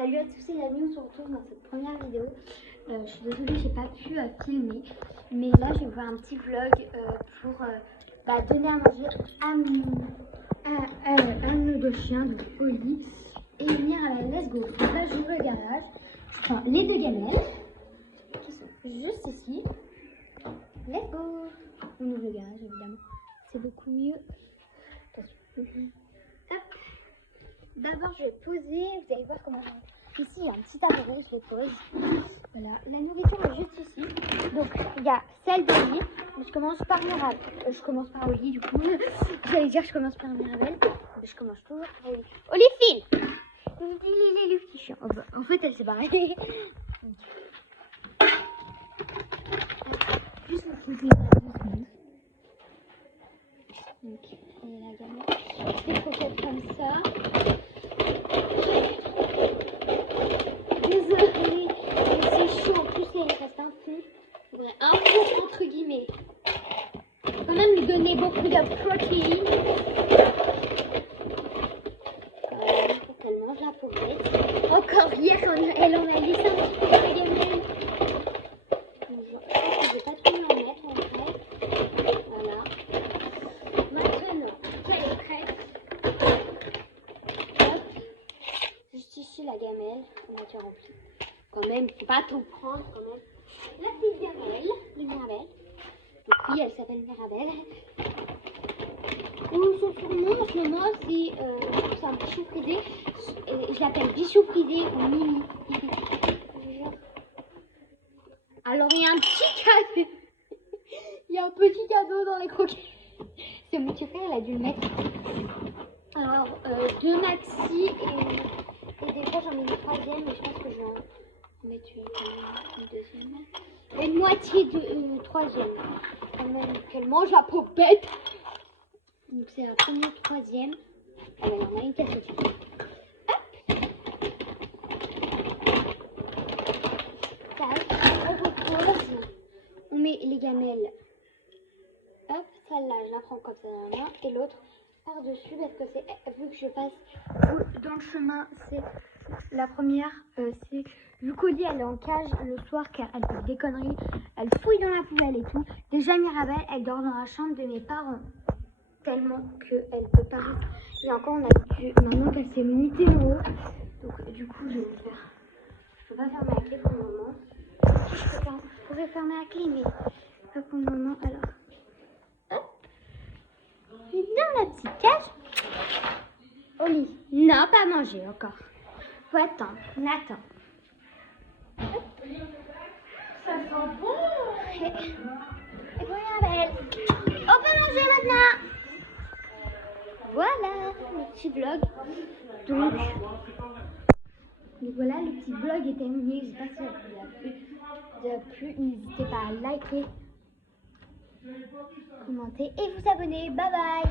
Salut à tous les amis, on se retrouve dans cette première vidéo. Je suis désolée, j'ai pas pu filmer, mais là je vais vous faire un petit vlog pour donner à manger à nos deux chiens, donc Oli et venir à la Let's Go. Donc là j'ouvre le garage, je prends les deux gamelles qui sont juste ici. Let's go. On ouvre le garage évidemment, c'est beaucoup mieux. Attention. Hop. D'abord, je vais poser. Vous allez voir comment. Ici, il y a un petit appareil, je le pose. Voilà, la nourriture est juste ici. Donc, il y a celle d'Oli. Je commence par Mirabelle. Je commence par Oli, du coup. J'allais dire, je commence par Mirabelle. Mais je commence toujours par Oli. Oli, file. Il est le petit chien. En fait, elle s'est barrée. Juste vous poser 2 secondes. Donc, la gamme. Des croquettes comme ça. Désolée, c'est chaud. En plus, il reste un fond. Un fond entre guillemets. Quand même lui donner beaucoup de protéines. Pour qu'elle mange la poubelle. Encore hier, elle en a laissé un petit peu de la gamelle. Je vais pas trop en mettre en fait. Voilà. Maintenant, elle est prête. Hop. Juste ici la gamelle. On a déjà rempli. Quand même, faut pas tout prendre quand même. La petite gamelle de Mirabelle. Donc oui, elle s'appelle Mirabelle. Son surnom en ce moment, c'est un bichou frisé. Je l'appelle bichou frisé ou Mimi. Alors il y a un petit cadeau. Il y a un petit cadeau dans les croquettes. C'est mon petit frère, il a dû le mettre. Alors, 2 maxi et des fois j'en ai une 3e, mais je pense que je vais en mettre une 2e. Et une moitié de 3e. Quand même qu'elle mange la poupette. Donc c'est la première 3e. Ah ben, il y en a une qui a sauté. Hop. Tac, on repose. On met les gamelles. Hop, celle-là, je la prends comme ça dans la main. Et l'autre par-dessus, parce que c'est, vu que je passe dans le chemin, c'est la première, c'est, vu qu'Oli elle est en cage le soir, car elle fait des conneries, elle fouille dans la poubelle et tout. Déjà Mirabelle, elle dort dans la chambre de mes parents, tellement qu'elle peut pas. Et encore, on a dû, maintenant qu'elle s'est montée en haut, donc du coup, je vais faire, je peux pas fermer la clé pour le moment. Je pourrais fermer la clé, mais pas pour le moment, alors. Dans la petite cage. Oli, non, pas manger encore. Faut attendre, on attend. Ça sent bon. Et Mirabelle, on peut manger maintenant. Voilà le petit vlog. Donc voilà, le petit vlog est terminé. J'espère que ça vous a plu. N'hésitez pas à liker, commenter et vous abonner. Bye bye.